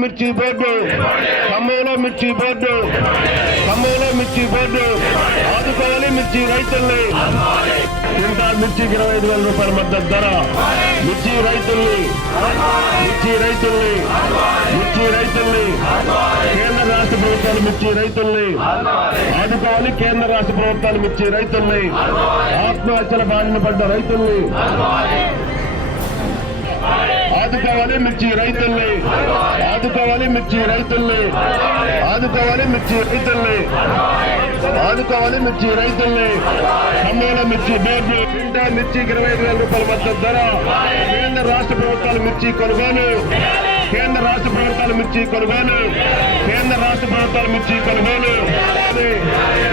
మిర్చి బోర్డు. ఖమ్మంలో మిర్చి బోర్డు. ఖమ్మంలో మిర్చి బోర్డు. ఆదుకోవాలి మిర్చి రైతుల్ని. క్వింటాల్ మిర్చికి ఇరవై ఐదు వేల రూపాయల మద్దతు ధర. మిర్చి రైతుల్ని. మిర్చి రైతుల్ని. మిర్చి రైతుల్ని. కేంద్ర రాష్ట్ర ప్రభుత్వాలు మిర్చి రైతుల్ని. ఆదుకోవాలి కేంద్ర రాష్ట్ర ప్రభుత్వాలు మిర్చి రైతుల్ని. ఆత్మహత్యల బారిన పడ్డ రైతుల్ని. ఆదుకోవాలి మిర్చి రైతుల్ని. ఆదుకోవాలి మిర్చి రైతుల్ని. ఆదుకోవాలి మిర్చి రైతుల్ని. ఆదుకోవాలి మిర్చి రైతుల్ని. ఖమ్మంలో మిర్చి బేబీ. క్వింటా మిర్చికి ఇరవై ఐదు వేల రూపాయల మద్దతు ధర. కేంద్ర రాష్ట్ర ప్రభుత్వాలు మిర్చి కొనుగోలు. కేంద్ర రాష్ట్ర ప్రభుత్వాలు మిర్చి కొనుగోలు. కేంద్ర రాష్ట్ర ప్రభుత్వాలు మిర్చి కొనుగోలు.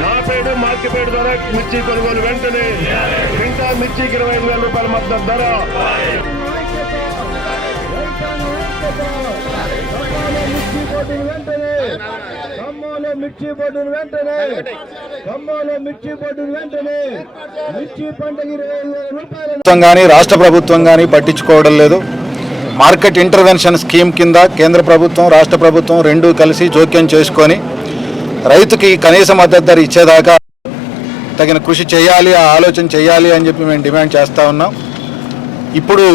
నాపేడు మార్కెట్ ధర మిర్చి కొనుగోలు వెంటనే. క్వింటా మిర్చికి ఇరవై ఐదు వేల రూపాయల మద్దతు ధర. ఖమ్మంలో మిర్చి బోర్డును వెంటనే. ఖమ్మంలో మిర్చి బోర్డును వెంటనే. మిర్చి పంటకి ఇరవై రూపాయలు. కానీ రాష్ట్ర ప్రభుత్వం కానీ పట్టించుకోవడం లేదు. మార్కెట్ ఇంటర్వెన్షన్ స్కీమ్ కింద కేంద్ర ప్రభుత్వం రాష్ట్ర ప్రభుత్వం రెండూ కలిసి జోక్యం చేసుకొని రైతుకి కనీస మద్దతు ధర ఇచ్చేదాకా తగిన కృషి చేయాలి ఆ ఆలోచన చేయాలి అని చెప్పి మేము డిమాండ్ చేస్తూ ఉన్నాం. ఇప్పుడు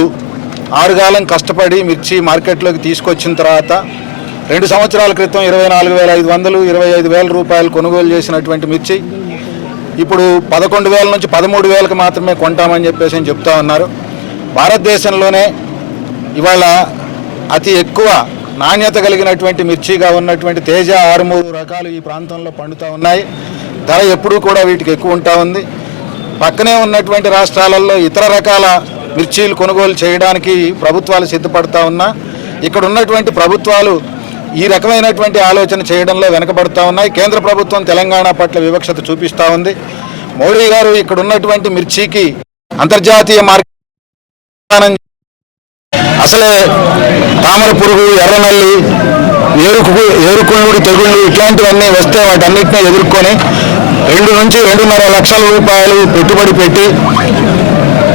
ఆరుగాలం కష్టపడి మిర్చి మార్కెట్లోకి తీసుకొచ్చిన తర్వాత రెండు సంవత్సరాల క్రితం ఇరవై నాలుగు వేల ఐదు వందలు ఇరవై ఐదు వేల రూపాయలు కొనుగోలు చేసినటువంటి మిర్చి. ఇప్పుడు పదకొండు వేల నుంచి పదమూడు వేలకు మాత్రమే కొంటామని చెప్పేసి అని చెప్తా ఉన్నారు. భారతదేశంలోనే ఇవాళ అతి ఎక్కువ నాణ్యత కలిగినటువంటి మిర్చిగా ఉన్నటువంటి తేజ ఆరుమూరు రకాలు ఈ ప్రాంతంలో పండుతూ ఉన్నాయి. ధర ఎప్పుడూ కూడా వీటికి ఎక్కువ ఉంటా ఉంది. పక్కనే ఉన్నటువంటి రాష్ట్రాలలో ఇతర రకాల మిర్చీలు కొనుగోలు చేయడానికి ప్రభుత్వాలు సిద్ధపడతా ఉన్నా ఇక్కడ ఉన్నటువంటి ప్రభుత్వాలు ఈ రకమైనటువంటి ఆలోచన చేయడంలో వెనకబడుతూ ఉన్నాయి. కేంద్ర ప్రభుత్వం తెలంగాణ పట్ల వివక్షత చూపిస్తూ ఉంది. మోడీ గారు ఇక్కడ ఉన్నటువంటి మిర్చికి అంతర్జాతీయ మార్కెట్ అసలే తామర పురుగు ఎర్రనల్లి ఏరుకు ఏరుకుళ్ళు తెగుళ్ళు ఇట్లాంటివన్నీ వస్తే వాటన్నిటిని ఎదుర్కొని రెండు నుంచి రెండున్నర లక్షల రూపాయలు పెట్టుబడి పెట్టి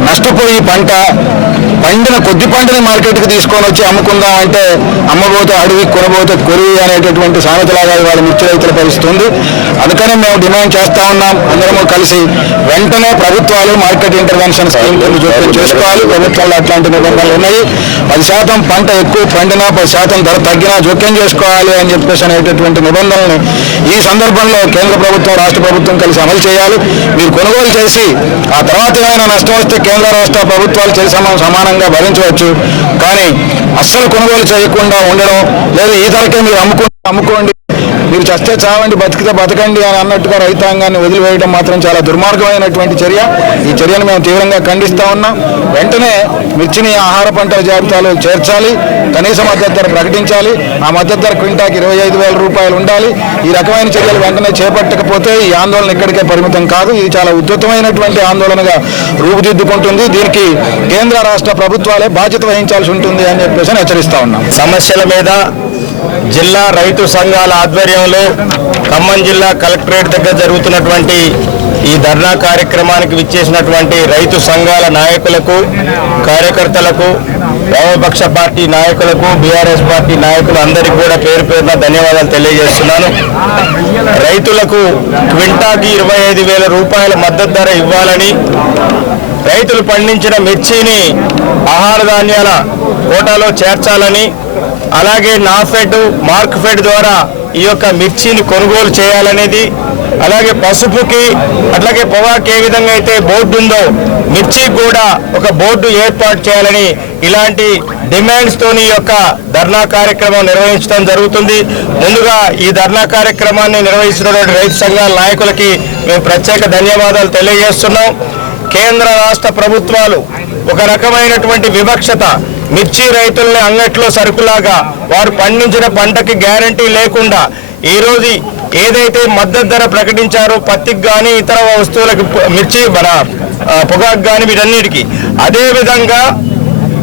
నష్టపోయి పంట పండిన కొద్ది పంటని మార్కెట్కి తీసుకొని వచ్చి అమ్ముకుందాం అంటే అమ్మబోతే అడవి కొనబోతే కొరి అనేటటువంటి సామెతలాగా వాళ్ళ మిర్చి రైతుల పరిస్థితుంది అందుకనే మేము డిమాండ్ చేస్తా ఉన్నాం. అందరము కలిసి వెంటనే ప్రభుత్వాలు మార్కెట్ ఇంటర్వెన్షన్ స్కీమ్ కింద జోక్యం చేసుకోవాలి. ప్రభుత్వాలు అట్లాంటి నిబంధనలు ఉన్నాయి. పది శాతం పంట ఎక్కువ పండినా పది శాతం ధర తగ్గినా జోక్యం చేసుకోవాలి అని చెప్పేసి అనేటటువంటి నిబంధనల్ని ఈ సందర్భంలో కేంద్ర ప్రభుత్వం రాష్ట్ర ప్రభుత్వం కలిసి అమలు చేయాలి. మీరు కొనుగోలు చేసి ఆ తర్వాత ఏమైనా నష్టం వస్తే కేంద్ర రాష్ట్ర ప్రభుత్వాలు చేసి సమానం సమానంగా భరించవచ్చు. కానీ అస్సలు కొనుగోలు చేయకుండా ఉండడం లేదా ఈ ధరకే మీరు అమ్ముకుంటే అమ్ముకోండి. మీరు చస్తే చావండి బతికితే బతకండి అని అన్నట్టుగా రైతాంగాన్ని వదిలివేయడం మాత్రం చాలా దుర్మార్గమైనటువంటి చర్య. ఈ చర్యను మేము తీవ్రంగా ఖండిస్తూ ఉన్నాం. వెంటనే మిర్చిని ఆహార పంటల జాబితాలో చేర్చాలి. కనీస మద్దతు ధర ప్రకటించాలి. ఆ మద్దతు ధర క్వింటాకి ఇరవై ఐదు వేల రూపాయలు ఉండాలి. ఈ రకమైన చర్యలు వెంటనే చేపట్టకపోతే ఈ ఆందోళన ఇక్కడికే పరిమితం కాదు. ఇది చాలా ఉద్ధృతమైనటువంటి ఆందోళనగా రూపుదిద్దుకుంటుంది. దీనికి కేంద్ర రాష్ట్ర ప్రభుత్వాలే బాధ్యత వహించాల్సి ఉంటుంది అని చెప్పేసి హెచ్చరిస్తా ఉన్నాం. సమస్యల మీద జిల్లా రైతు సంఘాల ఆధ్వర్యంలో ఖమ్మం జిల్లా కలెక్టరేట్ దగ్గర జరుగుతున్నటువంటి ఈ ధర్నా కార్యక్రమానికి విచ్చేసినటువంటి రైతు సంఘాల నాయకులకు కార్యకర్తలకు వామపక్ష పార్టీ నాయకులకు బీఆర్ఎస్ పార్టీ నాయకులు అందరికీ కూడా పేరు పేరున ధన్యవాదాలు తెలియజేస్తున్నాను. రైతులకు క్వింటాకి ఇరవై ఐదు వేల రూపాయల మద్దతు ధర ఇవ్వాలని రైతులు పండించిన మిర్చిని ఆహార ధాన్యాల కోటాలో చేర్చాలని అలాగే నాఫెడ్ మార్క్ఫెడ్ ద్వారా ఈ యొక్క మిర్చిని కొనుగోలు చేయాలనేది అలాగే పసుపుకి అట్లాగే పొగాకు ఏ విధంగా అయితే బోర్డు ఉందో మిర్చి కూడా ఒక బోర్డు ఏర్పాటు చేయాలని ఇలాంటి డిమాండ్స్తో ఈ యొక్క ధర్నా కార్యక్రమం నిర్వహించడం జరుగుతుంది. ముందుగా ఈ ధర్నా కార్యక్రమాన్ని నిర్వహిస్తున్నటువంటి రైతు సంఘాల నాయకులకి మేము ప్రత్యేక ధన్యవాదాలు తెలియజేస్తున్నాం. కేంద్ర రాష్ట్ర ప్రభుత్వాలు ఒక రకమైనటువంటి వివక్షత. మిర్చి రైతుల్ని అంగట్లో సరుకులాగా వారు పండించిన పంటకి గ్యారంటీ లేకుండా ఈరోజు ఏదైతే మద్దతు ధర ప్రకటించారో పత్తికి కానీ ఇతర వస్తువులకు మిర్చి మన పొగాకు కానీ వీటన్నిటికీ. అదేవిధంగా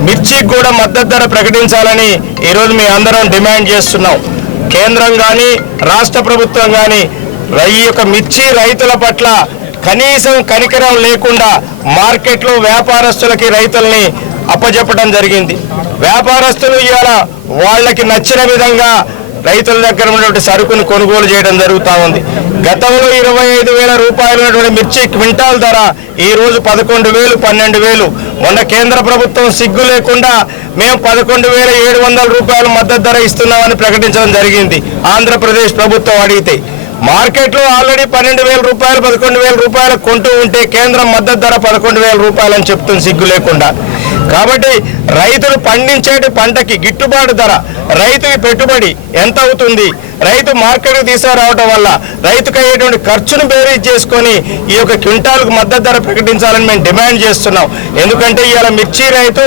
మిర్చికి కూడా మద్దతు ధర ప్రకటించాలని ఈరోజు మీ అందరం డిమాండ్ చేస్తున్నాం. కేంద్రం కానీ రాష్ట్ర ప్రభుత్వం కానీ ఈ యొక్క మిర్చి రైతుల పట్ల కనీసం కనికరం లేకుండా మార్కెట్లో వ్యాపారస్తులకి రైతుల్ని అప్పజెప్పడం జరిగింది. వ్యాపారస్తులు ఇవాళ వాళ్ళకి నచ్చిన విధంగా రైతుల దగ్గర ఉన్నటువంటి సరుకును కొనుగోలు చేయడం జరుగుతూ ఉంది. గతంలో ఇరవై ఐదు వేల రూపాయలు ఉన్నటువంటి మిర్చి క్వింటాల్ ధర ఈ రోజు పదకొండు వేలు పన్నెండు వేలు. మొన్న కేంద్ర ప్రభుత్వం సిగ్గు లేకుండా మేము పదకొండు వేల ఏడు వందల రూపాయల మద్దతు ధర ఇస్తున్నామని ప్రకటించడం జరిగింది. ఆంధ్రప్రదేశ్ ప్రభుత్వం అడిగితే మార్కెట్లో ఆల్రెడీ పన్నెండు వేల రూపాయలు పదకొండు వేల రూపాయలు కొంటూ ఉంటే కేంద్రం మద్దతు ధర పదకొండు వేల రూపాయలు అని చెప్తుంది సిగ్గు లేకుండా. కాబట్టి రైతులు పండించేటి పంటకి గిట్టుబాటు ధర రైతుకి పెట్టుబడి ఎంత అవుతుంది? రైతు మార్కెట్కి తీసుకురావడం వల్ల రైతుకు అయ్యేటువంటి ఖర్చును బేరీజ్ చేసుకొని ఈ యొక్క క్వింటాల్కు మద్దతు ధర ప్రకటించాలని మేము డిమాండ్ చేస్తున్నాం. ఎందుకంటే ఇవాళ మిర్చి రైతు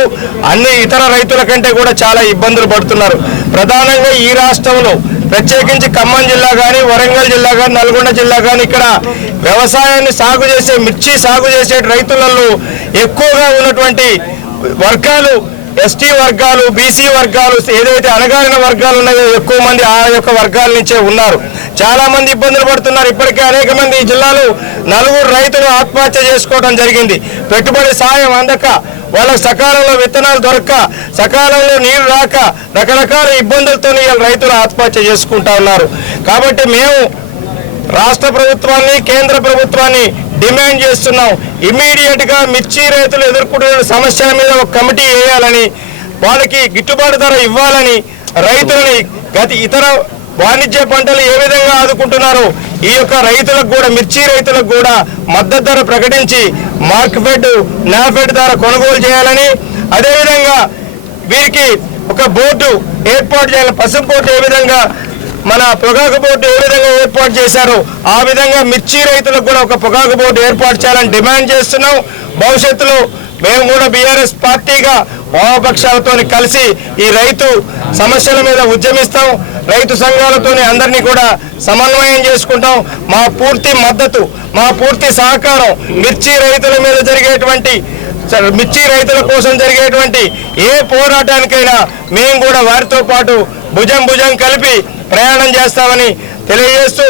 అన్ని ఇతర రైతుల కంటే కూడా చాలా ఇబ్బందులు పడుతున్నారు. ప్రధానంగా ఈ రాష్ట్రంలో ప్రత్యేకించి ఖమ్మం జిల్లా కానీ వరంగల్ జిల్లా కానీ నల్గొండ జిల్లా కానీ ఇక్కడ వ్యవసాయాన్ని సాగు చేసే మిర్చి సాగు చేసే రైతులలో ఎక్కువగా ఉన్నటువంటి వర్గాలు ఎస్టీ వర్గాలు బీసీ వర్గాలు ఏదైతే అణగారిన వర్గాలు ఉన్నాయో ఎక్కువ మంది ఆ యొక్క వర్గాల నుంచే ఉన్నారు. చాలా మంది ఇబ్బందులు పడుతున్నారు. ఇప్పటికే అనేక మంది ఈ జిల్లాలో నలుగురు రైతులు ఆత్మహత్య చేసుకోవడం జరిగింది. పెట్టుబడి సాయం అందక వాళ్ళకు సకాలంలో విత్తనాలు దొరక్క సకాలంలో నీళ్ళు రాక రకరకాల ఇబ్బందులతో రైతులు ఆత్మహత్య చేసుకుంటా ఉన్నారు. కాబట్టి మేము రాష్ట్ర ప్రభుత్వాన్ని కేంద్ర ప్రభుత్వాన్ని డిమాండ్ చేస్తున్నాం. ఇమీడియట్గా మిర్చి రైతులు ఎదుర్కొంటున్న సమస్యల మీద ఒక కమిటీ వేయాలని వాళ్ళకి గిట్టుబాటు ధర ఇవ్వాలని రైతులని గతి ఇతర వాణిజ్య పంటలు ఏ విధంగా ఆదుకుంటున్నారో ఈ యొక్క రైతులకు కూడా మిర్చి రైతులకు కూడా మద్దతు ధర ప్రకటించి మార్క్ఫెడ్ నాఫెడ్ ధర కొనుగోలు చేయాలని అదేవిధంగా వీరికి ఒక బోర్డు ఏర్పాటు చేయాలి. పసుపు బోర్డు ఏ విధంగా మన పొగాకు బోర్డు ఏ విధంగా ఏర్పాటు చేశారో ఆ విధంగా మిర్చి రైతులకు కూడా ఒక పొగాకు బోర్డు ఏర్పాటు చేయాలని డిమాండ్ చేస్తున్నాం. భవిష్యత్తులో మేము కూడా బీఆర్ఎస్ పార్టీగా వామపక్షాలతో కలిసి ఈ రైతు సమస్యల మీద ఉద్యమిస్తాం. రైతు సంఘాలతోనే అందరినీ కూడా సమన్వయం చేసుకుంటాం. మా పూర్తి మద్దతు మా పూర్తి సహకారం మిర్చి రైతుల మీద జరిగేటువంటి మిర్చి రైతుల కోసం జరిగేటువంటి ఏ పోరాటానికైనా మేము కూడా వారితో పాటు భుజం భుజం కలిపి ప్రయాణం చేస్తామని తెలియజేస్తూ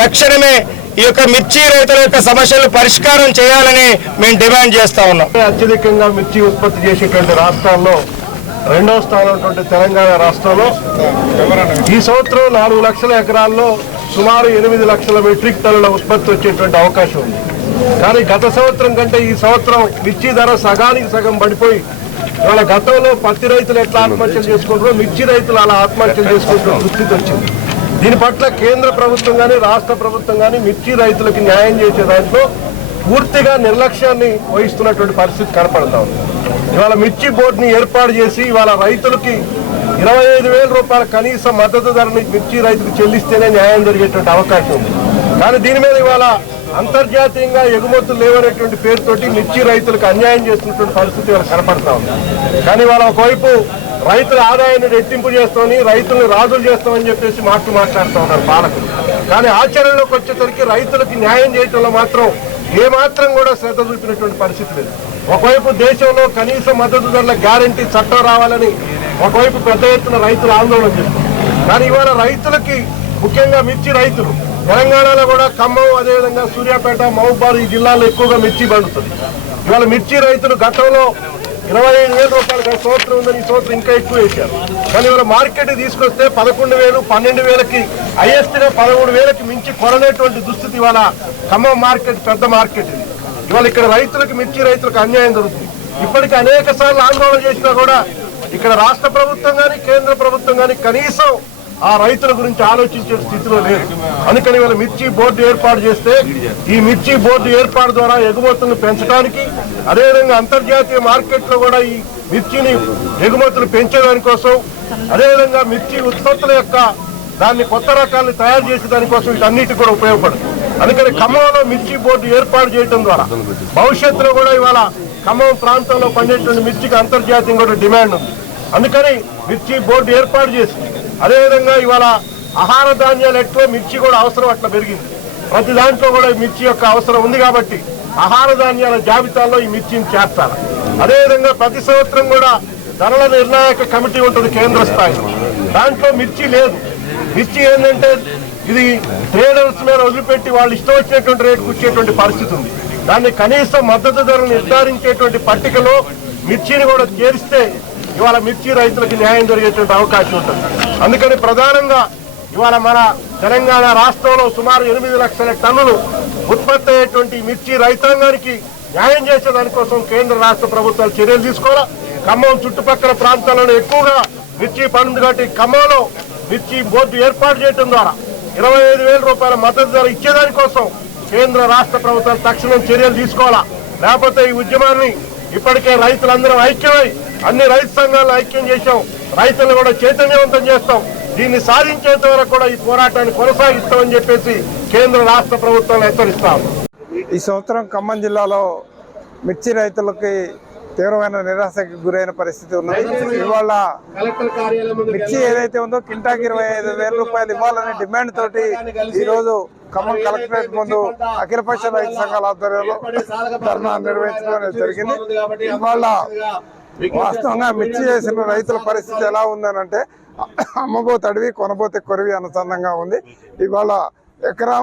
తక్షణమే ఈ యొక్క మిర్చి రైతుల యొక్క సమస్యలు పరిష్కారం చేయాలని మేము డిమాండ్ చేస్తా ఉన్నాం. అత్యధికంగా మిర్చి ఉత్పత్తి చేసేటువంటి రాష్ట్రాల్లో రెండవ స్థానం తెలంగాణ రాష్ట్రంలో ఈ సంవత్సరం నాలుగు లక్షల ఎకరాల్లో సుమారు ఎనిమిది లక్షల మెట్రిక్ టన్నుల ఉత్పత్తి వచ్చేటువంటి అవకాశం ఉంది. కానీ గత సంవత్సరం కంటే ఈ సంవత్సరం మిర్చి ధర సగానికి సగం పడిపోయి వాళ్ళ గతంలో పత్తి రైతులు ఎట్లా ఆత్మహత్యలు చేసుకుంటారో మిర్చి రైతులు అలా ఆత్మహత్యలు చేసుకుంటున్న దుస్థితి వచ్చింది. దీని పట్ల కేంద్ర ప్రభుత్వం కానీ రాష్ట్ర ప్రభుత్వం కానీ మిర్చి రైతులకు న్యాయం చేసే దాంట్లో పూర్తిగా నిర్లక్ష్యాన్ని వహిస్తున్నటువంటి పరిస్థితి కనపడతా ఉంది. ఇవాళ మిర్చి బోర్డుని ఏర్పాటు చేసి ఇవాళ రైతులకి ఇరవై ఐదు వేల రూపాయల కనీస మద్దతు ధరని మిర్చి రైతుకు చెల్లిస్తేనే న్యాయం జరిగేటువంటి అవకాశం ఉంది. కానీ దీని మీద ఇవాళ అంతర్జాతీయంగా ఎగుమతులు లేవనేటువంటి పేరుతోటి మిర్చి రైతులకు అన్యాయం చేస్తున్నటువంటి పరిస్థితి ఇవాళ కనపడతా ఉంది. కానీ ఇవాళ ఒకవైపు రైతుల ఆదాయాన్ని రెట్టింపు చేస్తామని రైతులను రాజులు చేస్తామని చెప్పేసి మాటలు మాట్లాడుతూ ఉన్నారు పాలకులు. కానీ ఆచరణలోకి వచ్చేసరికి రైతులకి న్యాయం చేయటంలో మాత్రం ఏమాత్రం కూడా శ్రద్ధ చూపినటువంటి పరిస్థితి లేదు. ఒకవైపు దేశంలో కనీస మద్దతు ధరల గ్యారంటీ చట్టం రావాలని ఒకవైపు పెద్ద ఎత్తున రైతులు ఆందోళన చేస్తున్నారు. కానీ ఇవాళ రైతులకి ముఖ్యంగా మిర్చి రైతులు తెలంగాణలో కూడా ఖమ్మం అదేవిధంగా సూర్యాపేట మహబూబాద్ ఈ జిల్లాలో ఎక్కువగా మిర్చి పండుతుంది. ఇవాళ మిర్చి రైతులు గతంలో ఇరవై ఐదు వేల రూపాయలు గత సంవత్సరం ఉందని ఈ సంవత్సరం ఇంకా ఎక్కువ వేశారు. కానీ ఇవాళ మార్కెట్ తీసుకొస్తే పదకొండు వేలు పన్నెండు వేలకి హైయెస్ట్ పదమూడు వేలకి మించి కొనలేటువంటి దుస్థితి ఇవాళ ఖమ్మం మార్కెట్ పెద్ద మార్కెట్ ఇది. ఇవాళ ఇక్కడ రైతులకు మిర్చి రైతులకు అన్యాయం జరుగుతుంది. ఇప్పటికి అనేక సార్లు ఆందోళన చేసినా కూడా ఇక్కడ రాష్ట్ర ప్రభుత్వం కానీ కేంద్ర ప్రభుత్వం కానీ కనీసం ఆ రైతుల గురించి ఆలోచించే స్థితిలో లేదు. అందుకని వీళ్ళ మిర్చి బోర్డు ఏర్పాటు చేస్తే ఈ మిర్చి బోర్డు ఏర్పాటు ద్వారా ఎగుమతులను పెంచడానికి అదేవిధంగా అంతర్జాతీయ మార్కెట్లో కూడా ఈ మిర్చిని ఎగుమతులు పెంచేదానికోసం అదేవిధంగా మిర్చి ఉత్పత్తుల యొక్క దాన్ని కొత్త రకాలను తయారు చేసే దానికోసం వీటన్నిటి కూడా ఉపయోగపడుతుంది. అందుకని ఖమ్మంలో మిర్చి బోర్డు ఏర్పాటు చేయడం ద్వారా భవిష్యత్తులో కూడా ఇవాళ ఖమ్మం ప్రాంతంలో పండేటువంటి మిర్చికి అంతర్జాతీయంగా కూడా డిమాండ్ ఉంది. అందుకని మిర్చి బోర్డు ఏర్పాటు చేసి అదేవిధంగా ఇవాళ ఆహార ధాన్యాలు ఎక్కువ మిర్చి కూడా అవసరం అట్లా పెరిగింది. ప్రతి దాంట్లో కూడా ఈ మిర్చి యొక్క అవసరం ఉంది కాబట్టి ఆహార ధాన్యాల జాబితాలో ఈ మిర్చిని చేర్చాలి. అదేవిధంగా ప్రతి సంవత్సరం కూడా ధరల నిర్ణాయక కమిటీ ఉంటుంది కేంద్ర స్థాయిలో. దాంట్లో మిర్చి లేదు. మిర్చి ఏంటంటే ఇది ట్రేడర్స్ మీద వదిలిపెట్టి వాళ్ళు ఇష్టం వచ్చినటువంటి రేటుకు వచ్చేటువంటి పరిస్థితి ఉంది. దాన్ని కనీసం మద్దతు ధరలు నిర్ధారించేటువంటి పట్టికలో మిర్చిని కూడా చేరిస్తే ఇవాళ మిర్చి రైతులకు న్యాయం జరిగేటువంటి అవకాశం ఉంటుంది. అందుకని ప్రధానంగా ఇవాళ మన తెలంగాణ రాష్ట్రంలో సుమారు ఎనిమిది లక్షల టన్నులు ఉత్పత్తి అయ్యేటువంటి మిర్చి రైతాంగానికి న్యాయం చేసే దానికోసం కేంద్ర రాష్ట్ర ప్రభుత్వాలు చర్యలు తీసుకోవాలా? ఖమ్మం చుట్టుపక్కల ప్రాంతాలను ఎక్కువగా మిర్చి పండుగ కాబట్టి ఖమ్మంలో మిర్చి బోర్డు ఏర్పాటు చేయడం ద్వారా ఇరవై ఐదు వేల రూపాయల మద్దతు ధర ఇచ్చేదానికోసం కేంద్ర రాష్ట్ర ప్రభుత్వాలు తక్షణం చర్యలు తీసుకోవాలా? లేకపోతే ఈ ఉద్యమాన్ని ఇప్పటికే రైతులందరం ఐక్యమై అన్ని రైతు సంఘాలను ఐక్యం చేశాం. రైతులను కూడా చైతన్యవంతం చేస్తాం. దీన్ని సాధించేంత వరకు కూడా ఈ పోరాటాన్ని కొనసాగిస్తామని చెప్పేసి కేంద్ర రాష్ట్ర ప్రభుత్వాలు హెచ్చరిస్తాం. ఈ సంవత్సరం ఖమ్మం జిల్లాలో మిర్చి రైతులకి తీవ్రమైన నిరాశకు గురైన పరిస్థితి ఉన్నది. ఇవాళ మిర్చి ఏదైతే ఉందో కింటాకి ఇరవై ఐదు వేల రూపాయలు ఇవ్వాలనే డిమాండ్ తోటి ఈ రోజు ఖమ్మం కలెక్టరేట్ ముందు అఖిలపక్ష రైతు సంఘాల ఆధ్వర్యంలో ధర్నా నిర్వహించడం జరిగింది. ఇవాళ వాస్తవంగా మిర్చి చేసిన రైతుల పరిస్థితి ఎలా ఉందనంటే అమ్మబోతే అడవి కొనబోతే కొరివి అనుసంధంగా ఉంది. ఇవాళ ఎకరా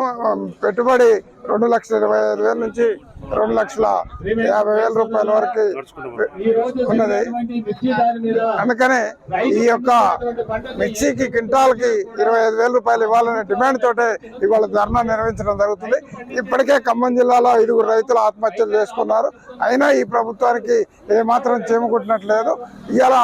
పెట్టుబడి రెండు లక్షల ఇరవై ఐదు వేల నుంచి రెండు లక్షల యాభై వేల రూపాయల వరకు ఉన్నది. అందుకనే ఈ యొక్క మిర్చికి క్వింటాల్కి ఇరవై ఐదు వేల రూపాయలు ఇవ్వాలనే డిమాండ్ తోటే ఇవాళ ధర్నా నిర్వహించడం జరుగుతుంది. ఇప్పటికే ఖమ్మం జిల్లాలో ఐదుగురు రైతులు ఆత్మహత్యలు చేసుకున్నారు. అయినా ఈ ప్రభుత్వానికి ఏమాత్రం చేమకుట్టినట్లేదు ఇవాళ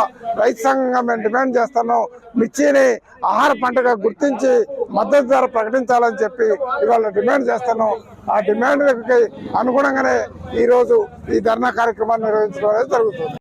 రైతు సంఘంగా మేము డిమాండ్ చేస్తున్నాం. మిర్చిని ఆహార పంటగా గుర్తించి మద్దతు ధర ప్రకటించాలని చెప్పి ఇవాళ డిమాండ్ చేస్తున్నాం. ఆ డిమాండ్కి అనుగుణంగానే ఈరోజు ఈ ధర్నా కార్యక్రమాన్ని నిర్వహించడం అనేది జరుగుతుంది.